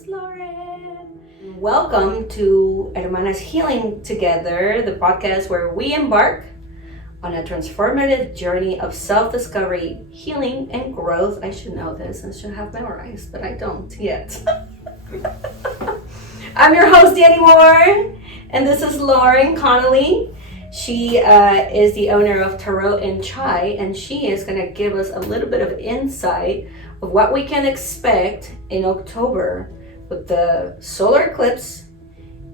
is Lauren. Welcome to Hermanas Healing Together, the podcast where we embark on a transformative journey of self-discovery, healing, and growth. I should know this and should have memorized, but I don't yet. I'm your host, Dani Moore, and this is Lauren Connolly. She is the owner of Tarot and Chai, and she is going to give us a little bit of insight of what we can expect in October with the solar eclipse,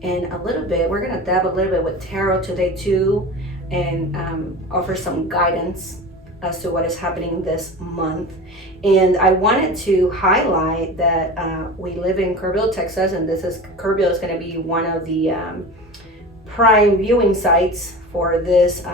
and we're going to dab a little bit with tarot today too, and offer some guidance as to what is happening this month. And I wanted to highlight that we live in Kerrville, Texas, and Kerrville is going to be one of the prime viewing sites for this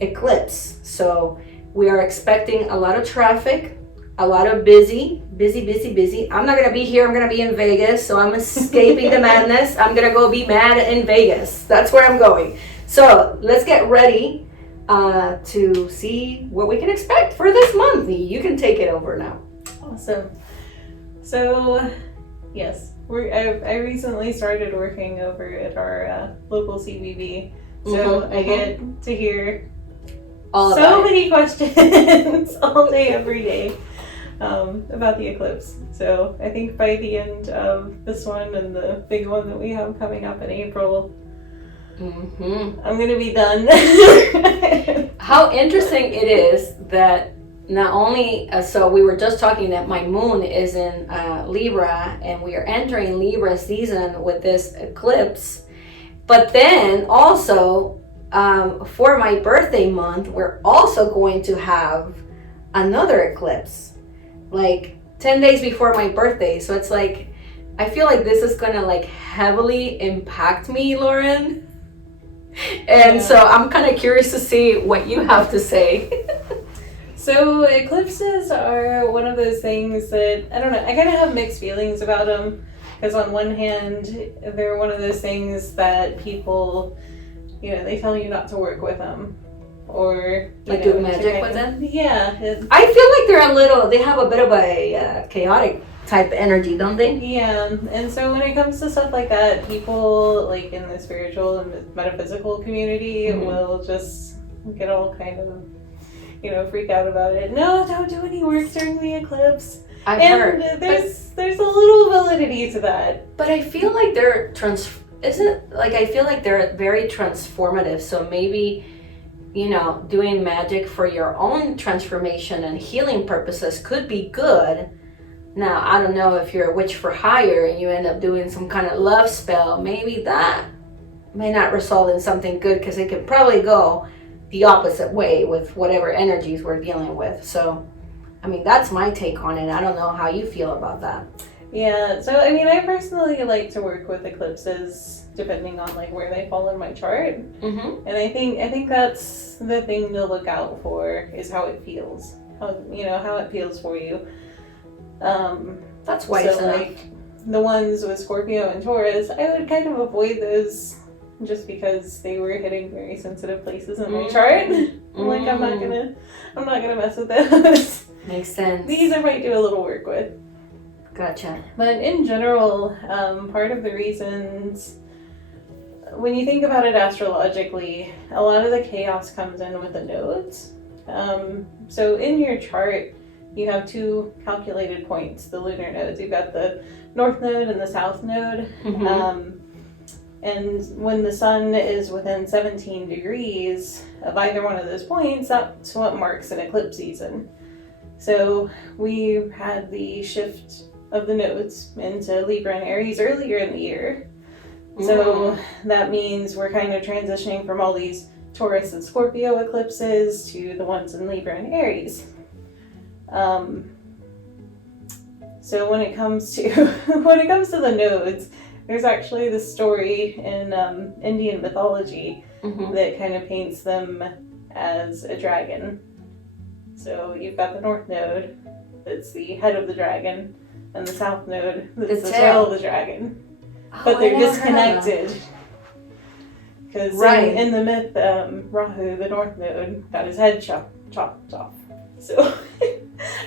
eclipse. So we are expecting a lot of traffic, a lot of busy. I'm not gonna be here, I'm gonna be in Vegas, so I'm escaping the madness. I'm gonna go be mad in Vegas. That's where I'm going. So let's get ready to see what we can expect for this month. You can take it over now. Awesome. So, yes, I recently started working over at our local CVB, so I get to hear so many questions all day, every day about the eclipse. So I think by the end of this one and the big one that we have coming up in April, I'm going to be done. How interesting it is that not only, so we were just talking that my moon is in Libra, and we are entering Libra season with this eclipse, but then also for my birthday month, we're also going to have another eclipse, like 10 days before my birthday. So it's like, I feel like this is gonna like heavily impact me, Lauren. And so I'm kind of curious to see what you have to say. So eclipses are one of those things that, I don't know, I kind of have mixed feelings about them. Because on one hand, they're one of those things that people, they tell you not to work with them. Or like do magic with them? Yeah. I feel like they have a bit of a chaotic type energy, don't they? Yeah, and so when it comes to stuff like that, people like in the spiritual and metaphysical community will just get all kind of, freak out about it. No, don't do any work during the eclipse. I've heard. There's a little validity to that. But I feel like they're I feel like they're very transformative. So maybe, doing magic for your own transformation and healing purposes could be good. Now, I don't know if you're a witch for hire and you end up doing some kind of love spell. Maybe that may not result in something good, because it could probably go the opposite way with whatever energies we're dealing with. So, I mean, that's my take on it. I don't know how you feel about that. Yeah, so I mean, I personally like to work with eclipses depending on like where they fall in my chart. And I think that's the thing to look out for, is how it feels. How it feels for you. That's wise so enough. Like the ones with Scorpio and Taurus, I would kind of avoid those just because they were hitting very sensitive places in my chart. Like I'm not gonna mess with those. Makes sense. These I might do a little work with. Gotcha. But in general, part of the reasons, when you think about it astrologically, a lot of the chaos comes in with the nodes. So in your chart, you have two calculated points, the lunar nodes. You've got the north node and the south node. And when the sun is within 17 degrees of either one of those points, that's what marks an eclipse season. So we had the shift of the nodes into Libra and Aries earlier in the year. So that means we're kind of transitioning from all these Taurus and Scorpio eclipses to the ones in Libra and Aries. So when it comes to the nodes, there's actually this story in Indian mythology that kind of paints them as a dragon. So you've got the north node, that's the head of the dragon, and the south node, that's the tail of the dragon. But they're disconnected. Because in the myth, Rahu, the north node, got his head chopped off. So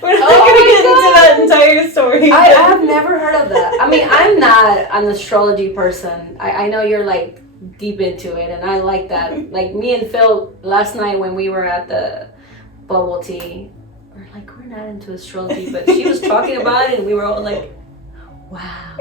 we're not going to get into that entire story. I have never heard of that. mean, I'm not an astrology person. I know you're like deep into it, and I like that. Like me and Phil last night when we were at the bubble tea, we're like, we're not into astrology, but she was talking about it, and we were all like, wow.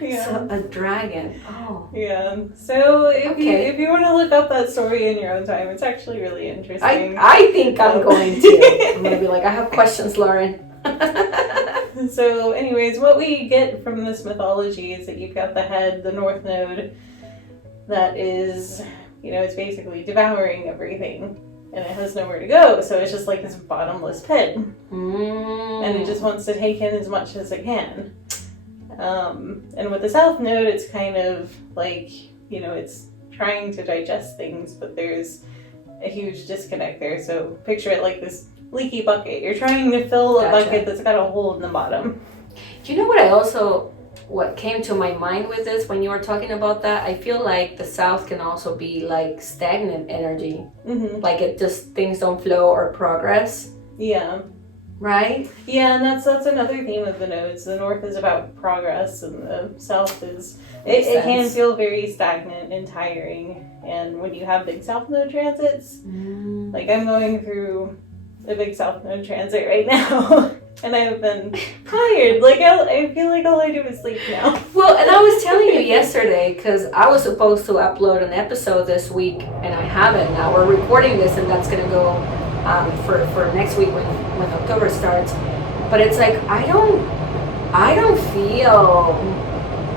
Yeah. So a dragon. Oh. Yeah. So Okay. if you want to look up that story in your own time, it's actually really interesting. I think I'm going to. I'm gonna be like, I have questions, Lauren. So anyways, what we get from this mythology is that you've got the head, the North Node, that is, it's basically devouring everything. And it has nowhere to go, so it's just like this bottomless pit. And it just wants to take in as much as it can. And with the South Node, it's kind of like, it's trying to digest things, but there's a huge disconnect there. So picture it like this leaky bucket. You're trying to fill a bucket that's got a hole in the bottom. You know what came to my mind with this when you were talking about that? I feel like the South can also be like stagnant energy. Mm-hmm. Like it just, things don't flow or progress. Yeah. Right? Yeah, and that's another theme of the nodes. The North is about progress, and the South is... It can feel very stagnant and tiring. And when you have big South Node transits, like I'm going through a big South Node transit right now, and I've been tired. Like I feel like all I do is sleep now. Well, and I was telling you yesterday, because I was supposed to upload an episode this week, and I haven't. Now we're recording this, and that's gonna go for next week when October starts. But it's like I don't feel.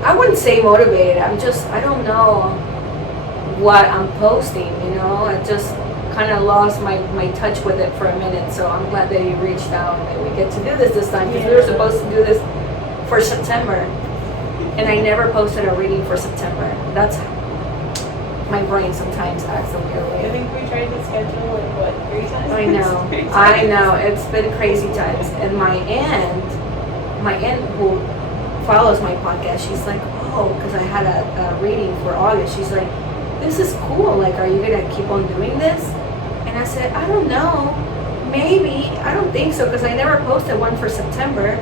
I wouldn't say motivated. I don't know what I'm posting. I just kind of lost my touch with it for a minute. So I'm glad that you reached out and that we get to do this time, because we were supposed to do this for September, and I never posted a reading for September. That's my brain sometimes acts a weird way. I think we tried to schedule it 3 times. I know. It's been crazy times. And my aunt who follows my podcast, she's like, oh, because I had a reading for August. She's like, this is cool. Like, are you gonna keep on doing this? And I said, I don't know. Maybe. I don't think so, because I never posted one for September.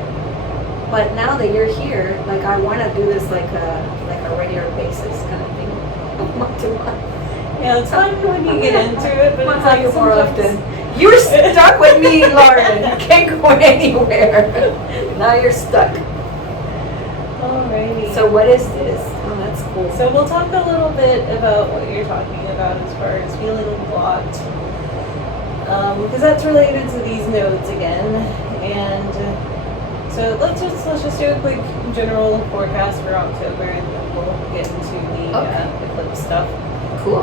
But now that you're here, like, I want to do this like a regular basis kind of thing, month to month. Yeah, it's fun when you get into it, but it's like more often. You're stuck with me, Lauren. You can't go anywhere. Now you're stuck. Alrighty. So what is this? Oh, that's cool. So we'll talk a little bit about what you're talking about as far as feeling blocked, because that's related to these nodes again. And so let's just do a quick general forecast for October, and then we'll get into the eclipse stuff. Cool.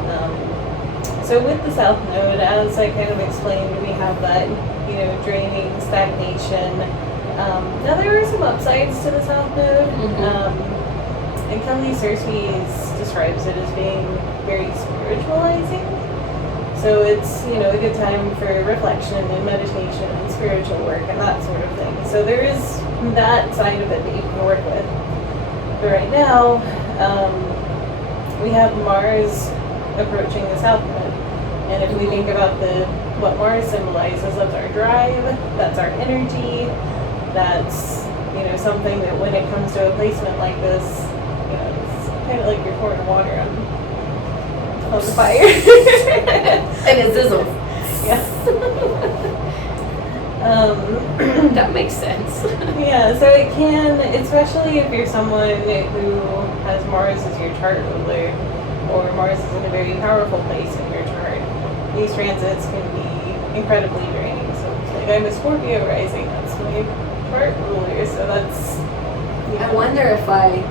So with the South Node, as I kind of explained, we have that, draining, stagnation. Now there are some upsides to the South Node. And Kelly Cersei describes it as being very spiritualizing. So it's, a good time for reflection and meditation and spiritual work and that sort of thing. So there is that side of it that you can work with. But right now, we have Mars approaching the South Node. And if we think about what Mars symbolizes, that's our drive, that's our energy, that's, something that when it comes to a placement like this, it's kind of like you're pouring water on the fire. And it sizzles. Yeah. That makes sense. Yeah, so it can, especially if you're someone who has Mars as your chart ruler, or Mars is in a very powerful place in your chart, these transits can be incredibly draining. So, like, I'm a Scorpio rising, that's my chart ruler, so that's... I wonder if I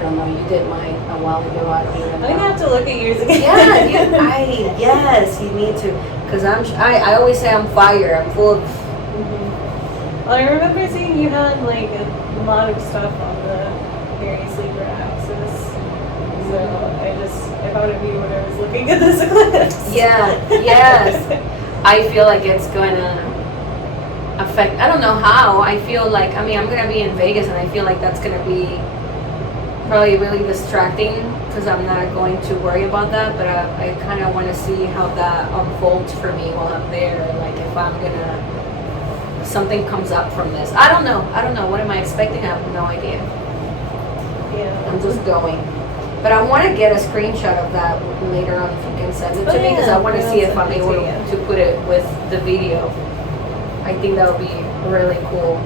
don't know, you did mine a while ago, I don't even know. I'm gonna have to look at yours again. Yeah, yes, you need to, because I always say I'm fire, I'm full of... Well, I remember seeing you had, like, a lot of stuff on the various Libra axis. So I thought of you when I was looking at this eclipse. Yeah, yes. I feel like it's going to affect, I don't know how, I feel like, I'm going to be in Vegas, and I feel like that's going to be probably really distracting, because I'm not going to worry about that, but I kind of want to see how that unfolds for me while I'm there, like if I'm going to something comes up from this. I don't know. What am I expecting? I have no idea. Yeah. I'm just going. But I want to get a screenshot of that later on if you can send it to me, because I want to see if I'm able to put it with the video. I think that would be really cool.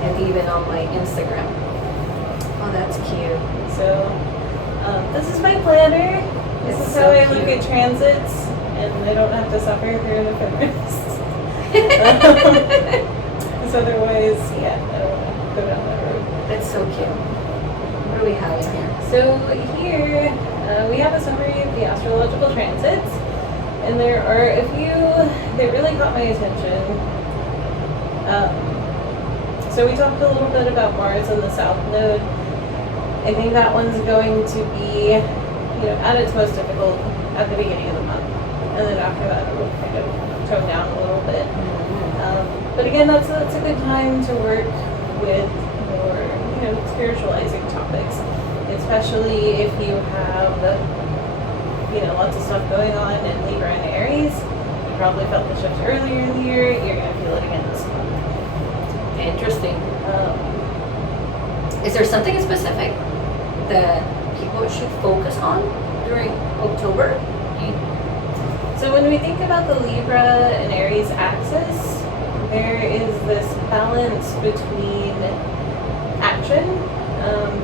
And even on my Instagram. Oh, that's cute. So, this is my planner. This is how I look at transits, and I don't have to suffer through the feminists. Because otherwise, yeah, I don't want to go down that road. That's so cute. What do we have in here? So here, we have a summary of the astrological transits, and there are a few that really caught my attention. So we talked a little bit about Mars and the South Node. I think that one's going to be, at its most difficult at the beginning of the month, and then after that it will kind of tone down a little bit. But again, that's a good time to work with more, spiritualizing topics, especially if you have, lots of stuff going on in Libra and Aries. You probably felt the shift earlier in the year. You're going to feel it again this month. Interesting. Is there something specific that people should focus on during October? So when we think about the Libra and Aries axis, there is this balance between action,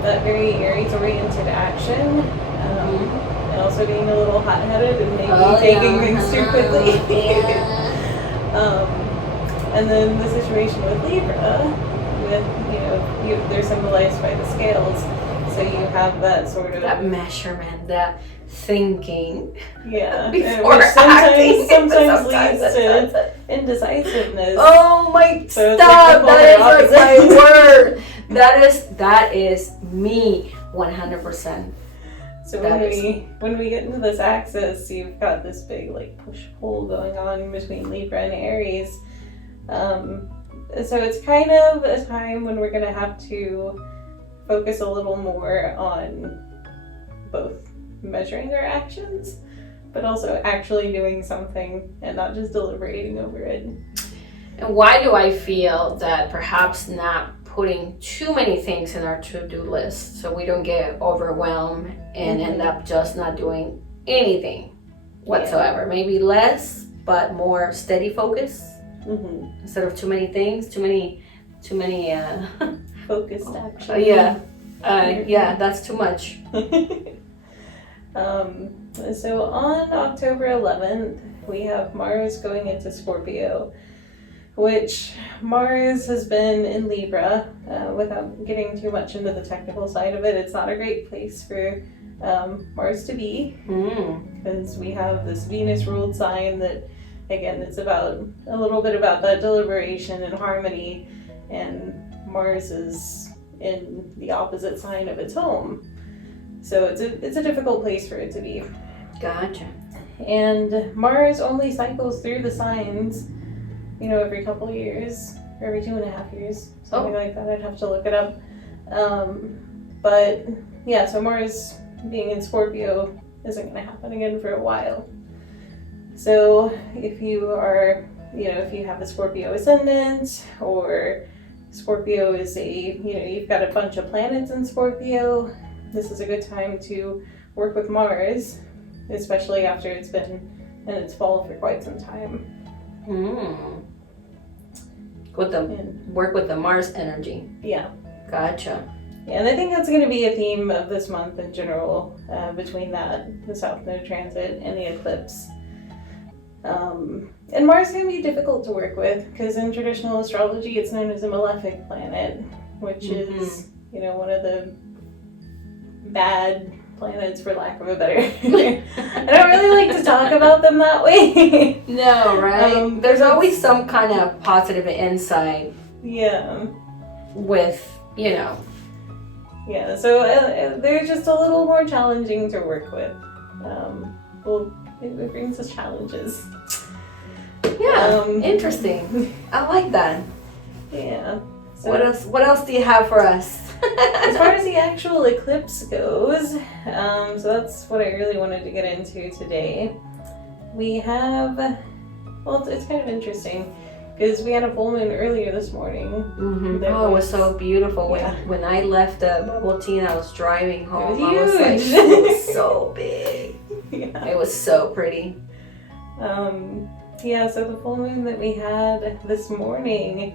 that very Aries-oriented action, and also being a little hot-headed and maybe taking things too quickly. And then the situation with Libra, they're symbolized by the scales, so you have that sort of... That measurement, that thinking. Yeah. Before Which acting. sometimes leads to indecisiveness. Oh my, So stop! That is like my word. That is me, 100%. So when we get into this axis, you've got this big push-pull going on between Libra and Aries. So it's kind of a time when we're going to have to focus a little more on both measuring our actions, but also actually doing something and not just deliberating over it. And why do I feel that perhaps not putting too many things in our to-do list so we don't get overwhelmed and end up just not doing anything whatsoever? Yeah. Maybe less, but more steady focus. Instead of too many things, too many focused action. Yeah, that's too much. So on October 11th, we have Mars going into Scorpio, which Mars has been in Libra. Without getting too much into the technical side of it, it's not a great place for Mars to be, because we have this Venus-ruled sign that, again, it's about a little bit about that deliberation and harmony, and Mars is in the opposite sign of its home. So it's a difficult place for it to be. Gotcha. And Mars only cycles through the signs, every couple of years, or every 2.5 years, something like that. I'd have to look it up. But yeah, so Mars being in Scorpio isn't going to happen again for a while. So if you are, if you have a Scorpio ascendant, or Scorpio is you've got a bunch of planets in Scorpio, this is a good time to work with Mars, especially after it's been in its fall for quite some time. Work with the Mars energy. Yeah. Gotcha. Yeah, and I think that's going to be a theme of this month in general, between the South Node transit, and the eclipse. And Mars can be difficult to work with, because in traditional astrology it's known as a malefic planet, which is, one of the bad planets, for lack of a better. I don't really like to talk about them that way. No, right? There's always some kind of positive insight. Yeah. With, Yeah, so they're just a little more challenging to work with. It brings us challenges. Yeah, interesting. I like that. Yeah. So what else do you have for us? As far as the actual eclipse goes, so that's what I really wanted to get into today. We have, it's kind of interesting. because we had a full moon earlier this morning. Mm-hmm. Oh, it was so beautiful. When I left the bubble tea and I was driving home, I was like, it was so big. Yeah. It was so pretty. Yeah, so the full moon that we had this morning,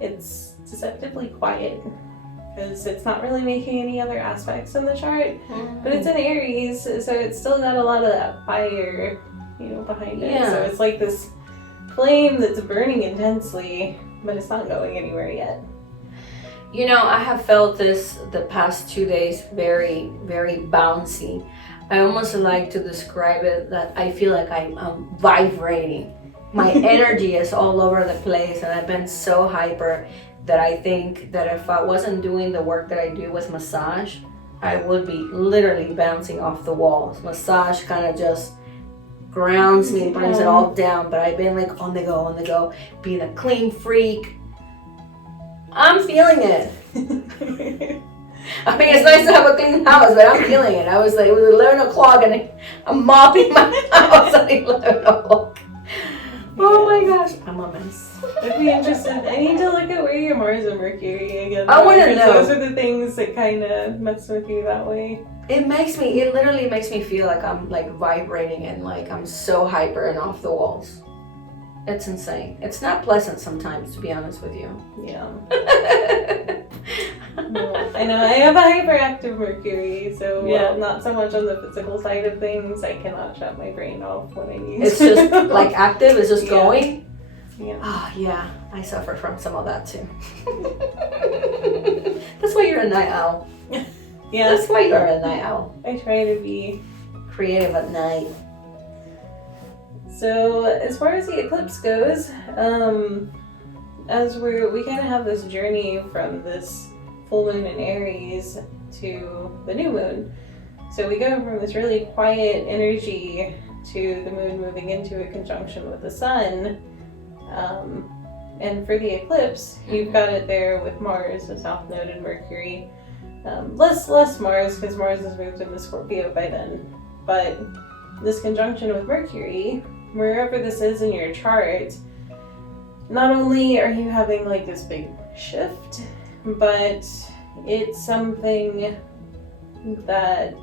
it's deceptively quiet because it's not really making any other aspects in the chart, but it's in Aries, so it's still got a lot of that fire, behind it. So it's like this flame that's burning intensely, but it's not going anywhere yet. I have felt this the past 2 days very, very bouncy. I almost like to describe it that I feel like I'm vibrating. My energy is all over the place, and I've been so hyper that I think that if I wasn't doing the work that I do with massage, I would be literally bouncing off the walls. Massage kind of just grounds me and brings it all down, but I've been like on the go, being a clean freak. I'm feeling it. I mean, it's nice to have a clean house, but I'm feeling it. I was like, it was 11 o'clock and I'm mopping my house at 11 o'clock. Oh my gosh, I'm a mess. I'd be interested. I need to look at where your Mars and Mercury again. I want to know. Those are the things that kind of mess with you that way. It literally makes me feel like I'm like vibrating and like I'm so hyper and off the walls. It's insane. It's not pleasant sometimes, to be honest with you. Yeah. No, I know. I have a hyperactive Mercury, so not so much on the physical side of things. I cannot shut my brain off when I need It's just like active. It's just going. Yeah. Oh yeah, I suffer from some of that too. That's why you're a night owl. Yeah. That's why you're a night owl. I try to be creative at night. So as far as the eclipse goes, as we kind of have this journey from this full moon in Aries to the new moon. So we go from this really quiet energy to the moon moving into a conjunction with the sun. And for the eclipse, you've got it there with Mars, the south node, and Mercury. Less Mars, because Mars has moved into Scorpio by then. But this conjunction with Mercury, wherever this is in your chart, not only are you having like this big shift, but it's something that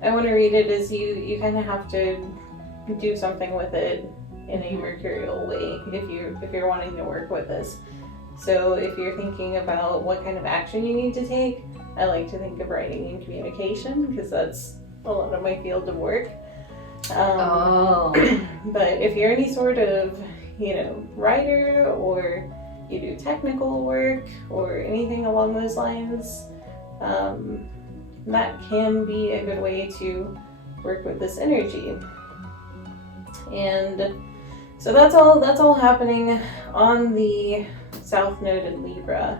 I want to read it as you kind of have to do something with it in a mercurial way if you're wanting to work with this. So if you're thinking about what kind of action you need to take, I like to think of writing and communication because that's a lot of my field of work. But if you're any sort of, writer or you do technical work or anything along those lines, that can be a good way to work with this energy. And so that's all happening on the South Node in Libra.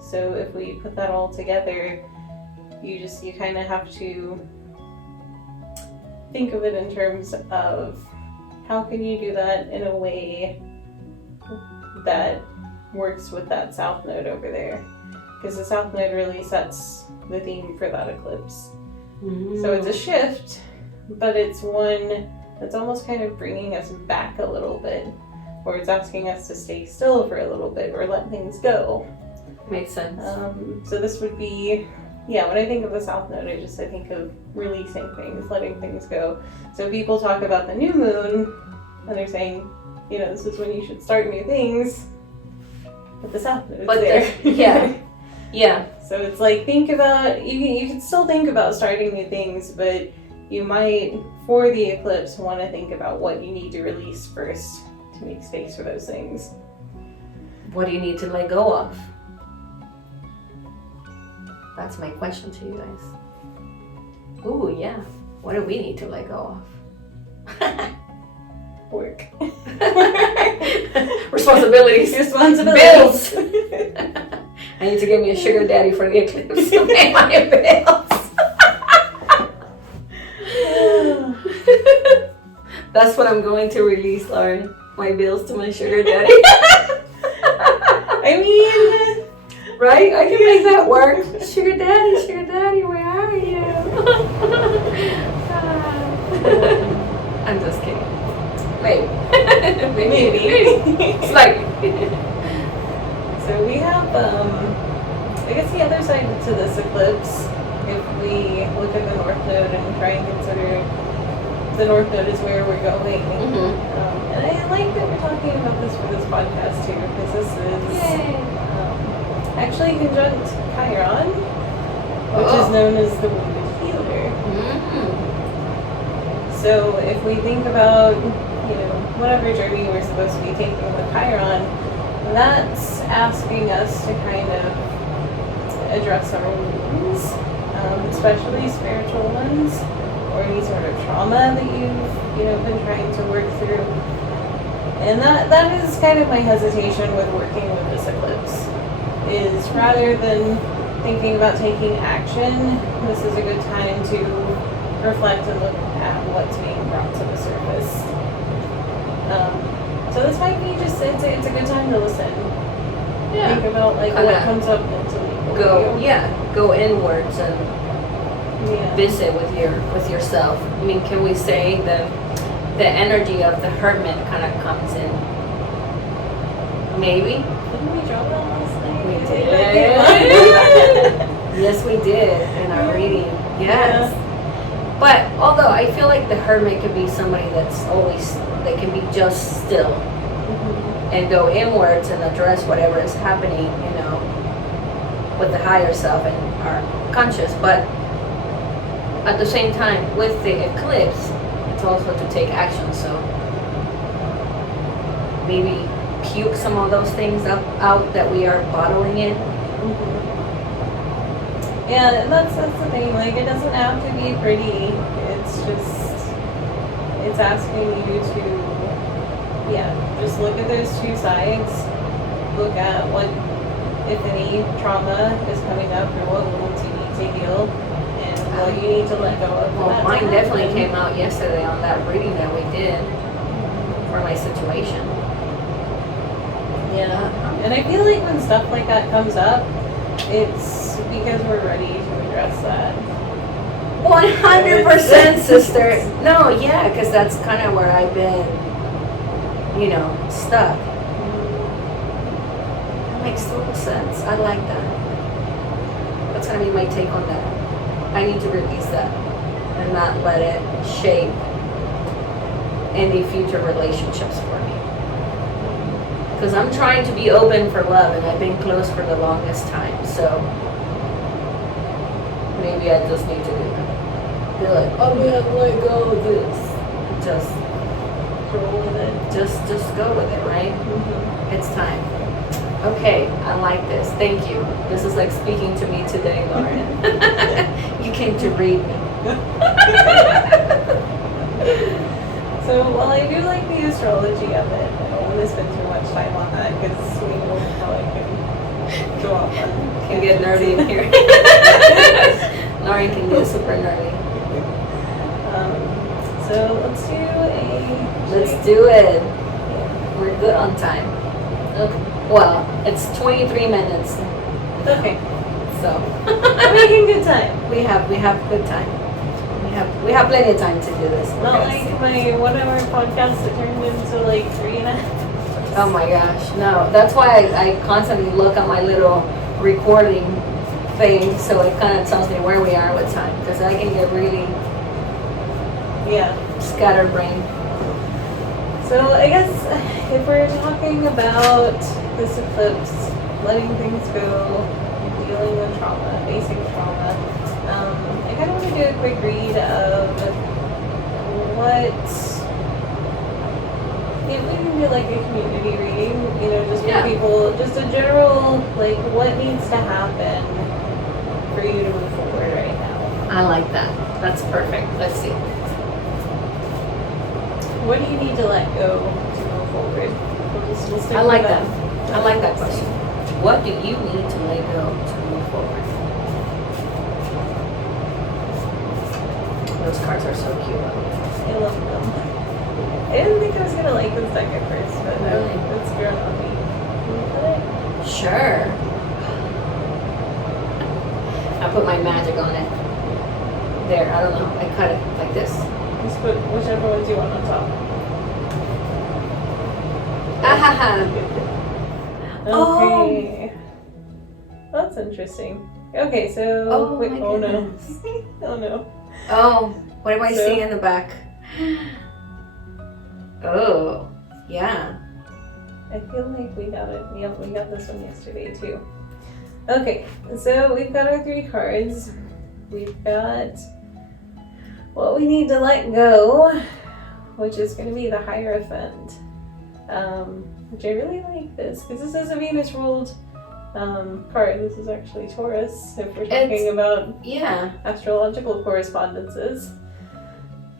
So if we put that all together, you kind of have to think of it in terms of how can you do that in a way that works with that South Node over there. Because the South Node really sets the theme for that eclipse. So it's a shift, but it's one that's almost kind of bringing us back a little bit, or it's asking us to stay still for a little bit or let things go. Makes sense. So this would be, when I think of the South Node, I think of releasing things, letting things go. So people talk about the new moon, and they're saying, this is when you should start new things, but the South Node is there. Yeah. So it's like, think about, you can still think about starting new things, but you might, for the eclipse, want to think about what you need to release first to make space for those things. What do you need to let go of? That's my question to you guys. Ooh, yeah. What do we need to let go of? Work. Responsibilities. Bills. I need to get me a sugar daddy for the eclipse to pay my bills. That's what I'm going to release, Lauren. My bills to my sugar daddy. I mean, right? I can make that work. Sugar daddy, where are you? I'm just kidding. Wait. Maybe. It's like. So we have, I guess the other side to this eclipse, if we look at the North Node and try and consider the North Node is where we're going. And I like that we're talking about this for this podcast too, because this is actually conjunct Chiron, which is known as the wounded healer. So if we think about, whatever journey we're supposed to be taking with Chiron, that's asking us to kind of address our wounds, especially spiritual ones, or any sort of trauma that you've been trying to work through. And that is kind of my hesitation with working with this eclipse, is rather than thinking about taking action, this is a good time to reflect and look at what's being brought to the surface. So this might be it's a good time to listen. Yeah. Think about what comes up mentally. Go inwards and visit with yourself. I mean, can we say the energy of the hermit kind of comes in? Maybe. Didn't we draw that last night? We did. Yes, we did in our reading. Yes. Yeah. But although I feel like the hermit could be somebody that can be just still and go inwards and address whatever is happening, with the higher self and our conscious. But at the same time, with the eclipse, it's also to take action. So maybe puke some of those things out that we are bottling in. Yeah, and that's the thing. It doesn't have to be pretty. It's asking you to, just look at those two sides. Look at what, if any, trauma is coming up, or what wounds you need to heal, and what you need to let go of. Well, mine definitely came out yesterday on that reading that we did for my situation. Yeah, and I feel like when stuff like that comes up, it's because we're ready to address that. 100%, sister. No, yeah, because that's kind of where I've been, stuck. That makes total sense. I like that. That's going to be my take on that. I need to release that and not let it shape any future relationships for me. Because I'm trying to be open for love, and I've been closed for the longest time. So maybe I just need to do that. Be like, I'm gonna let go of this. Just roll with it. Just go with it, right? It's time. Okay, I like this. Thank you. This is like speaking to me today, Lauren. You came to read me. So, while I do like the astrology of it, I don't want to spend too much time on that, because we know how I can go off on. Can get nerdy in here. Lauren can get super nerdy. So let's do it. We're good on time. Okay. Well, it's 23 minutes. Okay. So we're making good time. We have good time. We have plenty of time to do this. Not like my 1 hour podcast that turned into like 3.5. Oh my gosh, no. That's why I constantly look at my little recording thing, so it kind of tells me where we are with time, because I can get really scatterbrained. So I guess if we're talking about this eclipse, letting things go, dealing with trauma, basic trauma, I kind of want to do a quick read of what, we can do like a community reading, just for people, just a general, what needs to happen for you to move forward right now. I like that. That's perfect. Let's see. What do you need to let go to move forward? We'll stick I like with that. I like that question. What do you need to let go to move forward? Those cards are so cute. I love them. I didn't think I was gonna like this deck at first, but Really? It's grown on me. Can you put it? Sure. I put my magic on it. There, I don't know. I cut it like this. Just put whichever ones you want on top. Okay. That's interesting. Okay, so Oh, wait, my oh no. goodness. Oh no. Oh, what am I So- seeing in the back? Oh, yeah. I feel like we got it. Yep, we got this one yesterday too. Okay, so we've got our 3 cards. We've got what we need to let go, which is going to be the Hierophant. Which I really like this because this is a Venus ruled card. This is actually Taurus if we're talking about Yeah. astrological correspondences.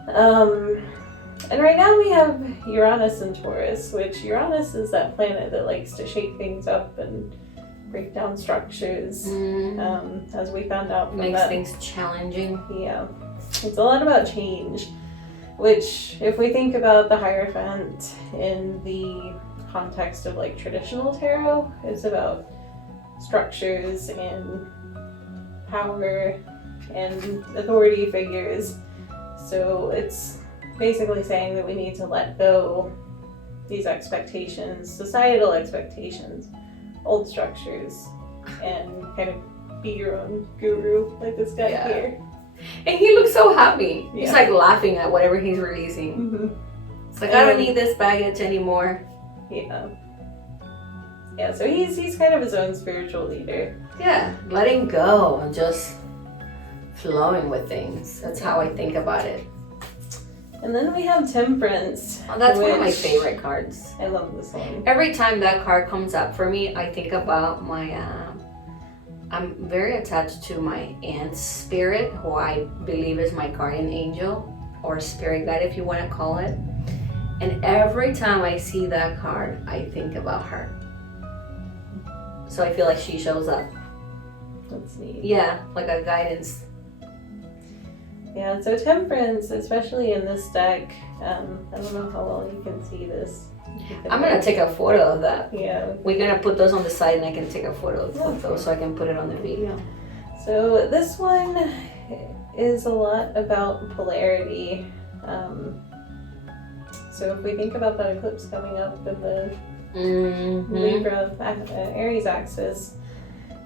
And right now we have Uranus in Taurus, which Uranus is that planet that likes to shake things up and break down structures, as we found out from Makes that. things challenging. Yeah, it's a lot about change, which if we think about the Hierophant in the context of like traditional tarot, it's about structures and power and authority figures. So it's basically saying that we need to let go these expectations, societal expectations, old structures, and kind of be your own guru like this guy here. And he looks so happy. He's Yeah. like laughing at whatever he's releasing. Mm-hmm. It's like, I don't need this baggage anymore. Yeah. Yeah, so he's kind of his own spiritual leader. Yeah, letting go and just flowing with things. That's how I think about it. And then we have Temperance. Oh, that's one of my which- favorite cards. I love this one. Every time that card comes up for me, I think about my, I'm very attached to my aunt's spirit, who I believe is my guardian angel, or spirit guide if you want to call it. And every time I see that card, I think about her. So I feel like she shows up. That's neat. Yeah, like a guidance. Yeah, so Temperance, especially in this deck, I don't know how well you can see this. I'm going to take a photo of that. Yeah. We're going to put those on the side and I can take a photo of Okay. those so I can put it on the video. So this one is a lot about polarity. So if we think about that eclipse coming up in the Libra Aries axis,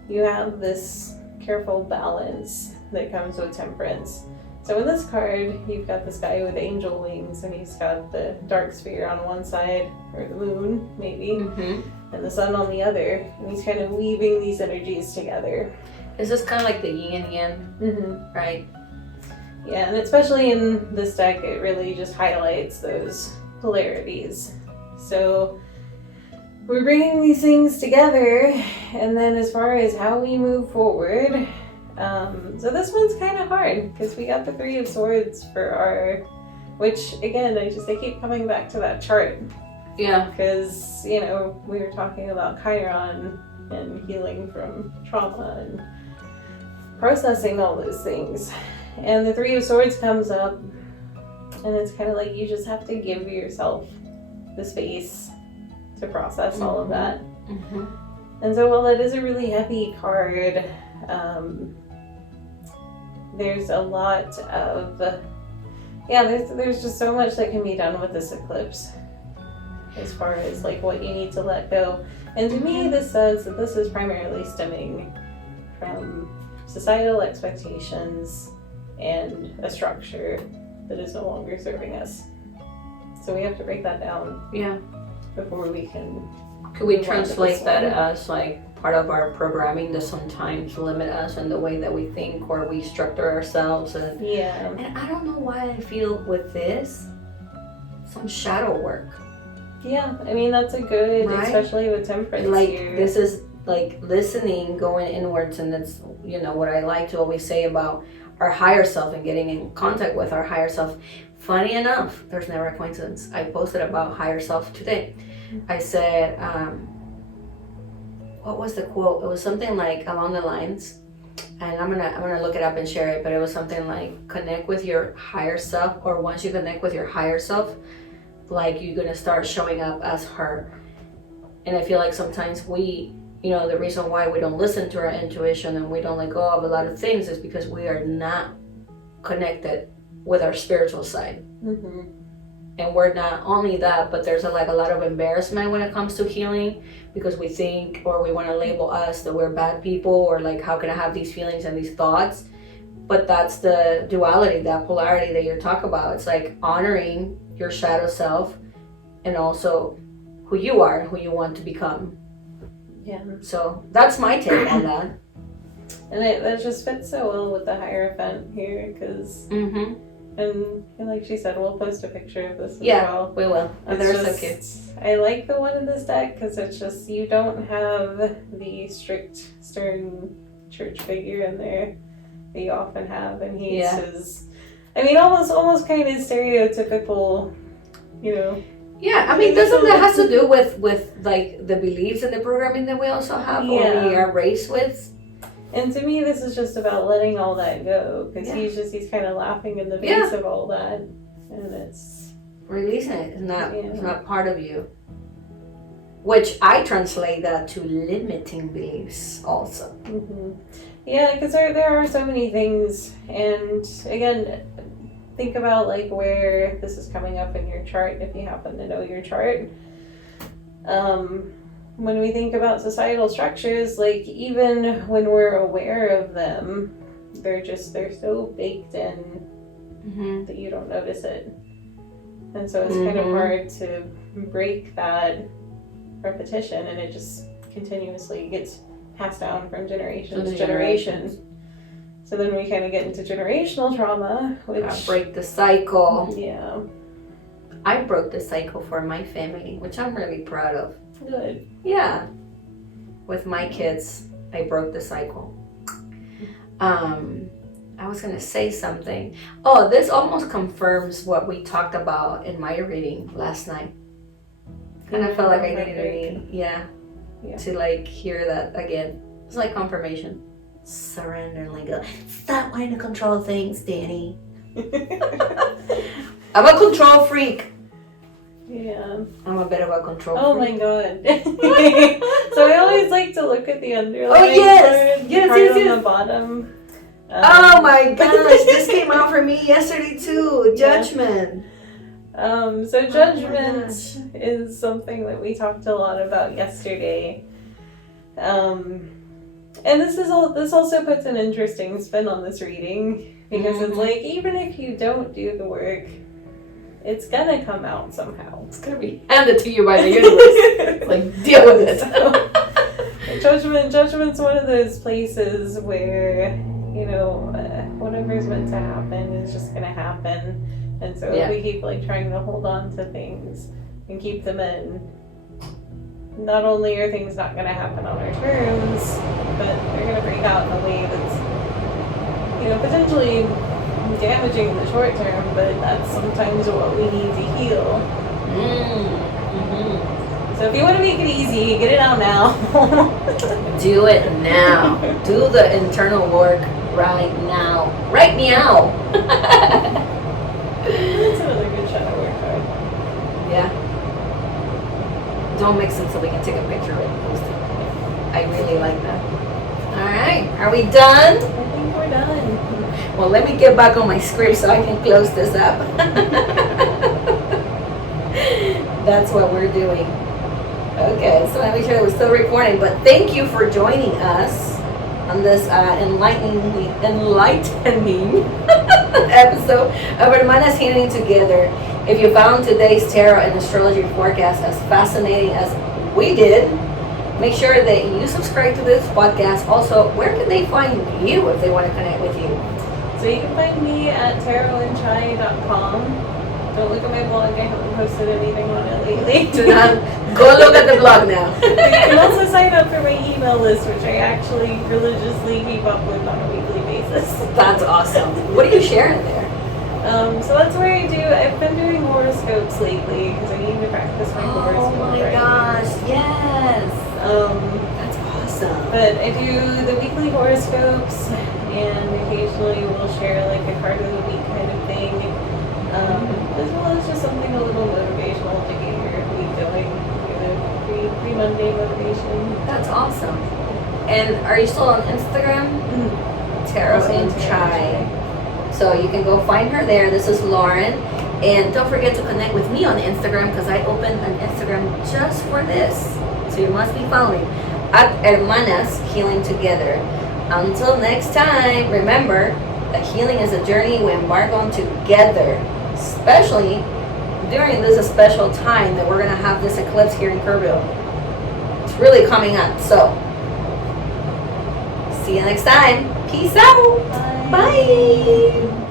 you have this careful balance that comes with Temperance. So in this card, you've got this guy with angel wings, and he's got the dark sphere on one side, or the moon maybe, and the sun on the other, and he's kind of weaving these energies together. Is this kind of like the yin and yang, right? Yeah, and especially in this deck, it really just highlights those polarities. So we're bringing these things together, and then as far as how we move forward, so this one's kind of hard because we got the 3 of Swords for our, which again, I keep coming back to that chart. Yeah. Because, we were talking about Chiron and healing from trauma and processing all those things. And the 3 of Swords comes up, and it's kind of like you just have to give yourself the space to process all of that. And so while it is a really heavy card, there's a lot of, there's just so much that can be done with this eclipse as far as like what you need to let go. And to me, this says that this is primarily stemming from societal expectations and a structure that is no longer serving us. So we have to break that down before we can. Could we move on to translate this that one. as like part of our programming that sometimes limit us in the way that we think or we structure ourselves? And I don't know why I feel with this, some shadow work. Yeah, I mean, that's a good, Right? especially with Temperance Like here. this is like listening, going inwards, and that's what I like to always say about our higher self and getting in contact with our higher self. Funny enough, there's never a coincidence. I posted about higher self today. I said, what was the quote? It was something like along the lines, and I'm gonna look it up and share it, but it was something like connect with your higher self, or once you connect with your higher self, like you're gonna start showing up as her. And I feel like sometimes we, the reason why we don't listen to our intuition and we don't let go of a lot of things is because we are not connected with our spiritual side. And we're not only that, but there's a lot of embarrassment when it comes to healing, because we think, or we want to label us that we're bad people, or like, how can I have these feelings and these thoughts? But that's the duality, that polarity that you're talking about. It's like honoring your shadow self and also who you are and who you want to become. Yeah. So that's my take on that. And that just fits so well with the Hierophant here, because, and like she said, we'll post a picture of this as well. We will. And they're so cute. I like the one in this deck because it's just, you don't have the strict, stern church figure in there that you often have, and he's his, I mean, almost kind of stereotypical, you know. Yeah, I mean, doesn't that has to do with like the beliefs and the programming that we also have, or we are raised with? And to me, this is just about letting all that go, because he's kind of laughing in the face of all that, and it's releasing it. It's not part of you. Which I translate that to limiting beliefs also. Yeah, because there are so many things, and again, think about like where this is coming up in your chart, if you happen to know your chart. When we think about societal structures, like even when we're aware of them, they're so baked in that you don't notice it. And so it's kind of hard to break that repetition, and it just continuously gets passed down from generation to generation. So then we kind of get into generational trauma, which... break the cycle. Yeah. I broke the cycle for my family, which I'm really proud of. Good. Yeah. With my kids, I broke the cycle. I was going to say something. Oh, this almost confirms what we talked about in my reading last night. And I felt like I needed to read, to like hear that again. It's like confirmation. Surrender and let go. Stop wanting to control things, Dani. I'm a control freak. Yeah. I'm a bit of a control freak. Oh my god. So I always like to look at the underlying part on the bottom. Oh my gosh, this came out for me yesterday too. Judgment. So judgment is something that we talked a lot about yesterday. And this also puts an interesting spin on this reading, because it's like, even if you don't do the work, it's gonna come out somehow. It's gonna be handed to you by the universe. Like, deal with it. So, judgment's one of those places where, you know, whatever's meant to happen is just gonna happen. And so if we keep like trying to hold on to things and keep them in, not only are things not going to happen on our terms, but they're going to break out in a way that's, you know, potentially damaging in the short term, but that's sometimes what we need to heal. So if you want to make it easy, get it out now. Do it now. Do the internal work right now. Right meow. That's another good shadow work card. Yeah. Don't mix it so we can take a picture of it and post it. I really like that. Alright, are we done? I think we're done. Well, let me get back on my script so I can close this up. That's what we're doing. Okay, so let me sure that we're still recording, but thank you for joining us on this enlightening episode of Hermanas Healing Together. If you found today's tarot and astrology forecast as fascinating as we did, make sure that you subscribe to this podcast. Also, where can they find you if they want to connect with you? So you can find me at tarotandchai.com. Don't look at my blog, I haven't posted anything on it lately. Do not go look at the blog now. You can also sign up for my email list, which I actually religiously keep up with on a weekly basis. That's awesome. What are you sharing there? So that's where I've been doing horoscopes lately, because I need to practice my horoscope. Oh my gosh, yes. That's awesome. But I do the weekly horoscopes, and occasionally we'll share like a card of the week kind of thing, as well as just something a little motivational to get your week going, pre-Monday motivation. That's awesome. And are you still on Instagram? Tarot and Chai. So you can go find her there. This is Lauren. And don't forget to connect with me on Instagram because I opened an Instagram just for this. So you must be following at Hermanas Healing Together. Until next time, remember that healing is a journey we embark on together, especially during this special time that we're going to have this eclipse here in Kerrville. It's really coming up. So, see you next time. Peace out. Bye. Bye.